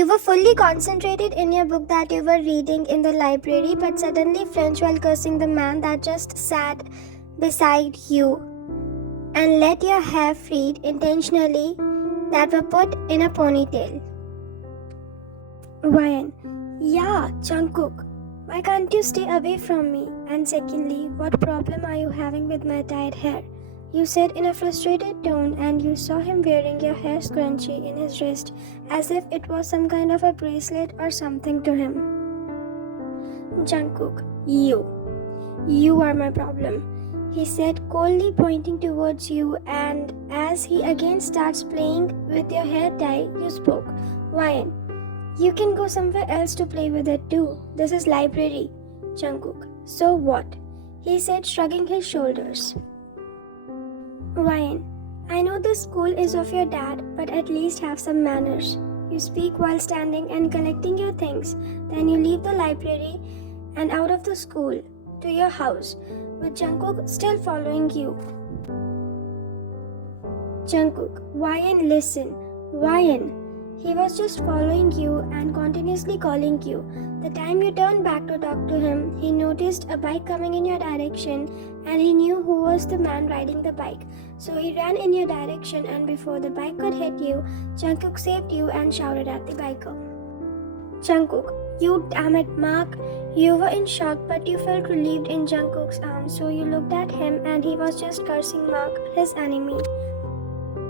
You were fully concentrated in your book that you were reading in the library, but suddenly flinched while cursing the man that just sat beside you and let your hair free intentionally that were put in a ponytail. Ryan, yeah, Jungkook, why can't you stay away from me? And secondly, what problem are you having with my dyed hair? You said in a frustrated tone, and you saw him wearing your hair scrunchie in his wrist as if it was some kind of a bracelet or something to him. Jungkook, you are my problem, he said, coldly pointing towards you, and as he again starts playing with your hair tie, you spoke. Ryan, you can go somewhere else to play with it too. This is library. Jungkook, so what? He said, shrugging his shoulders. Ryan, I know the school is of your dad, but at least have some manners. You speak while standing and collecting your things. Then you leave the library and out of the school to your house, with Jungkook still following you. Jungkook, Ryan, listen. Ryan, he was just following you and continuously calling you. The time you turned back to talk to him, he noticed a bike coming in your direction and he knew who was the man riding the bike. So he ran in your direction, and before the bike could hit you, Jungkook saved you and shouted at the biker. Jungkook, you damn it, Mark. You were in shock, but you felt relieved in Jungkook's arms, so you looked at him and he was just cursing Mark, his enemy.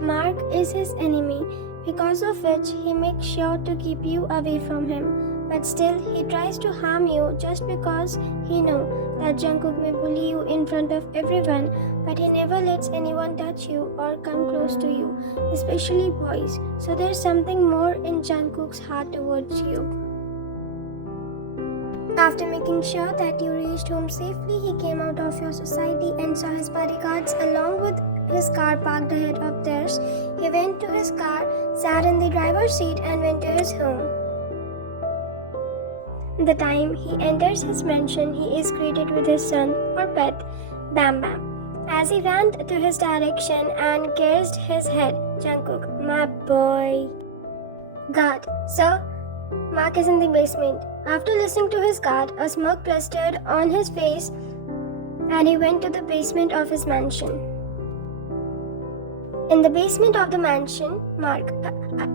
Mark is his enemy, because of which he makes sure to keep you away from him. But still, he tries to harm you just because he knows that Jungkook may bully you in front of everyone, but he never lets anyone touch you or come close to you, especially boys. So there's something more in Jungkook's heart towards you. After making sure that you reached home safely, he came out of your society and saw his bodyguards along with his car parked ahead of theirs. He went to his car, sat in the driver's seat and went to his home. The time he enters his mansion, he is greeted with his son or pet, Bam Bam. As he ran to his direction and caressed his head, Jungkook, my boy. Guard, sir, Mark is in the basement. After listening to his guard, a smirk plastered on his face and he went to the basement of his mansion. In the basement of the mansion, Mark,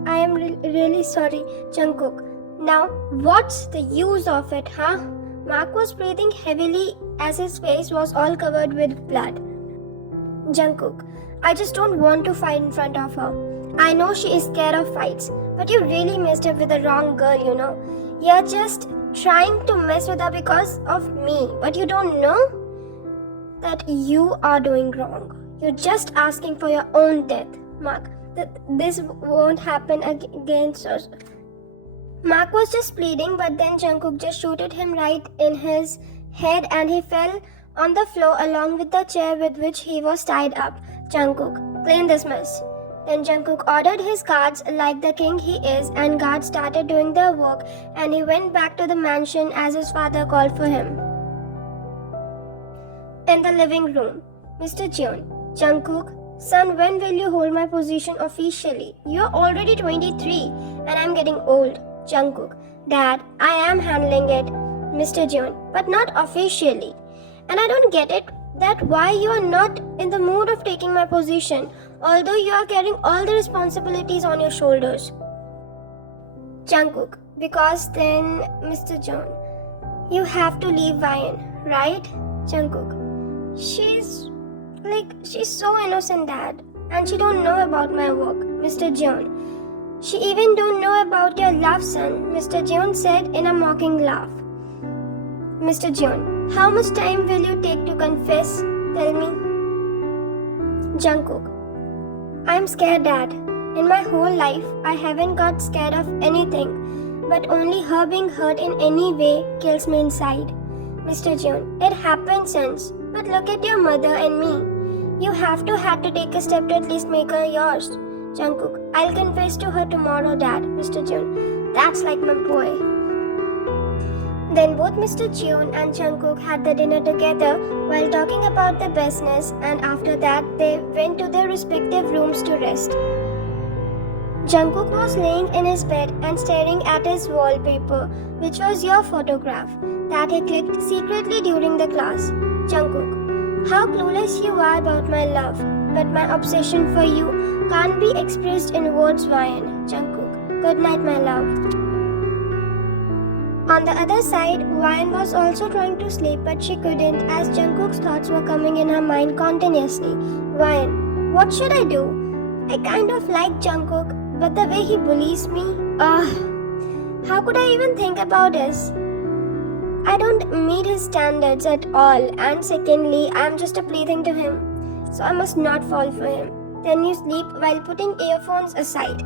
I am really sorry, Jungkook. Now, what's the use of it, huh? Mark was breathing heavily as his face was all covered with blood. Jungkook, I just don't want to fight in front of her. I know she is scared of fights, but you really messed up with the wrong girl, you know. You're just trying to mess with her because of me, but you don't know that you are doing wrong. You're just asking for your own death, Mark. This won't happen again, sir. Mark was just pleading, but then Jungkook just shooted him right in his head and he fell on the floor along with the chair with which he was tied up. Jungkook, clean this mess. Then Jungkook ordered his guards like the king he is, and guards started doing their work, and he went back to the mansion as his father called for him. In the living room, Mr. Jeon, Jungkook, son, when will you hold my position officially? You're already 23 and I'm getting old. Jungkook, Dad, I am handling it, Mr. Jeon, but not officially. And I don't get it that why you are not in the mood of taking my position, although you are carrying all the responsibilities on your shoulders. Jungkook, because then, Mr. Jeon, you have to leave Ryan, right? Jungkook, she's so innocent, Dad, and she don't know about my work, Mr. Jeon. She even don't know about your love, son, Mr. Jeon said in a mocking laugh. Mr. Jeon, how much time will you take to confess? Tell me. Jungkook, I'm scared, Dad. In my whole life, I haven't got scared of anything, but only her being hurt in any way kills me inside. Mr. Jeon, it happened, sons, but look at your mother and me. You have to take a step to at least make her yours. Jungkook, I'll confess to her tomorrow, Dad, Mr. Jeon. That's like my boy. Then both Mr. Jeon and Jungkook had the dinner together while talking about the business, and after that they went to their respective rooms to rest. Jungkook was laying in his bed and staring at his wallpaper, which was your photograph that he clicked secretly during the class. Jungkook, how clueless you are about my love, but my obsession for you can't be expressed in words, Ryan. Jungkook, good night, my love. On the other side, Ryan was also trying to sleep, but she couldn't as Jungkook's thoughts were coming in her mind continuously. Ryan, what should I do? I kind of like Jungkook, but the way he bullies me, how could I even think about this? I don't meet his standards at all, and secondly, I'm just a plaything to him, so I must not fall for him. Then you sleep while putting earphones aside.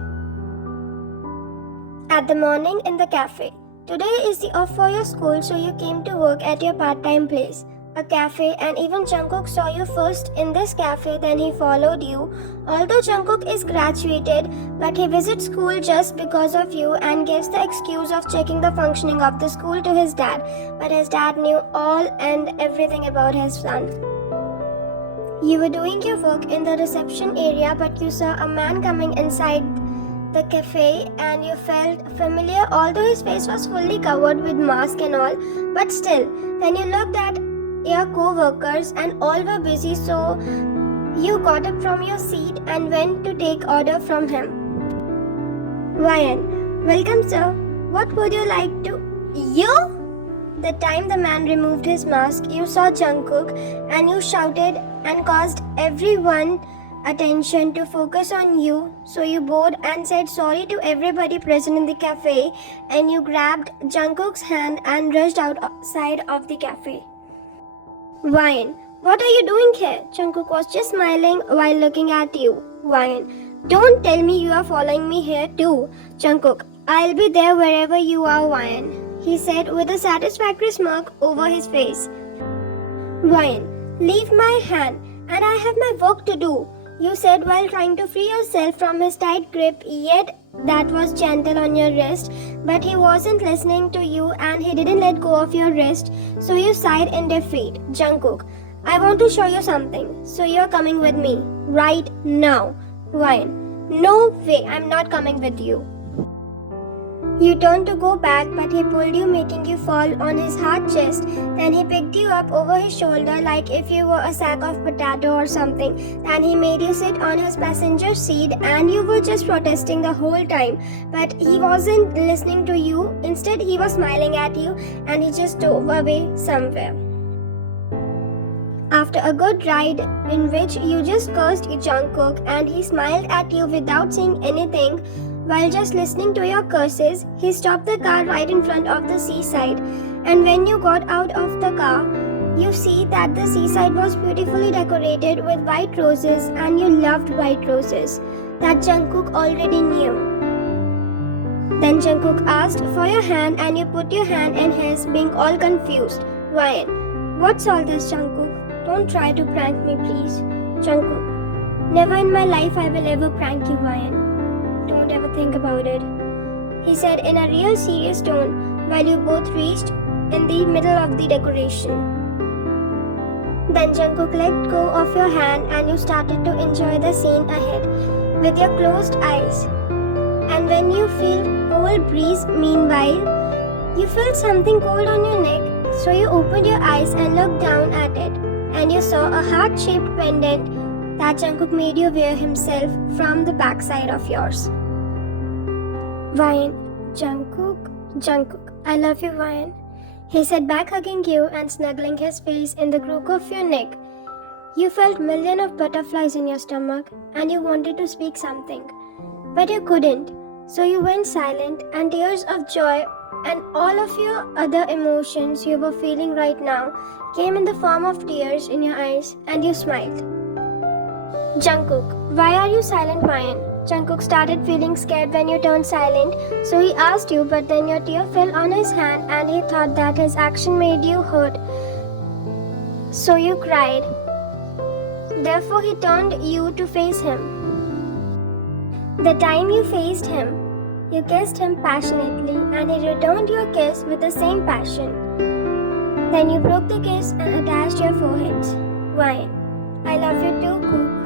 At the morning in the cafe. Today is the off for your school, so you came to work at your part-time place, a cafe, and even Jungkook saw you first in this cafe, then he followed you. Although Jungkook is graduated, but he visits school just because of you and gives the excuse of checking the functioning of the school to his dad, but his dad knew all and everything about his son. You were doing your work in the reception area, but you saw a man coming inside the cafe and you felt familiar, although his face was fully covered with mask and all, but still, then you looked at your co-workers and all were busy, so you got up from your seat and went to take order from him. Ryan, welcome sir, what would you like to... You? The time the man removed his mask, you saw Jungkook and you shouted and caused everyone attention to focus on you, so you bowed and said sorry to everybody present in the cafe, and you grabbed Jungkook's hand and rushed outside of the cafe. Ryan, what are you doing here? Jungkook was just smiling while looking at you. Ryan, don't tell me you are following me here too. Jungkook, I'll be there wherever you are, Ryan, he said with a satisfactory smirk over his face. Ryan, leave my hand and I have my work to do, you said while trying to free yourself from his tight grip, yet that was gentle on your wrist, but he wasn't listening to you and he didn't let go of your wrist, so you sighed in defeat. Jungkook, I want to show you something, so you're coming with me, right now. Ryan, no way, I'm not coming with you. You turned to go back, but he pulled you, making you fall on his hard chest. Then he picked you up over his shoulder like if you were a sack of potato or something. Then he made you sit on his passenger seat and you were just protesting the whole time. But he wasn't listening to you. Instead, he was smiling at you and he just drove away somewhere. After a good ride in which you just cursed Jungkook and he smiled at you without saying anything, while just listening to your curses, he stopped the car right in front of the seaside. And when you got out of the car, you see that the seaside was beautifully decorated with white roses and you loved white roses. That Jungkook already knew. Then Jungkook asked for your hand and you put your hand in his, being all confused. Ryan, what's all this, Jungkook? Don't try to prank me, please. Jungkook, never in my life I will ever prank you, Ryan. Don't ever think about it, he said in a real serious tone while you both reached in the middle of the decoration. Then Jungkook let go of your hand and you started to enjoy the scene ahead with your closed eyes. And when you feel cold breeze, meanwhile, you felt something cold on your neck, so you opened your eyes and looked down at it, and you saw a heart-shaped pendant that Jungkook made you wear himself from the backside of yours. Ryan, Jungkook, I love you, Ryan, he said back, hugging you and snuggling his face in the crook of your neck. You felt millions of butterflies in your stomach and you wanted to speak something, but you couldn't, so you went silent and tears of joy and all of your other emotions you were feeling right now came in the form of tears in your eyes and you smiled. Jungkook, why are you silent, Ryan? Jungkook started feeling scared when you turned silent, so he asked you, but then your tear fell on his hand and he thought that his action made you hurt, so you cried. Therefore, he turned you to face him. The time you faced him, you kissed him passionately and he returned your kiss with the same passion. Then you broke the kiss and attached your foreheads. Ryan, I love you too, Cook.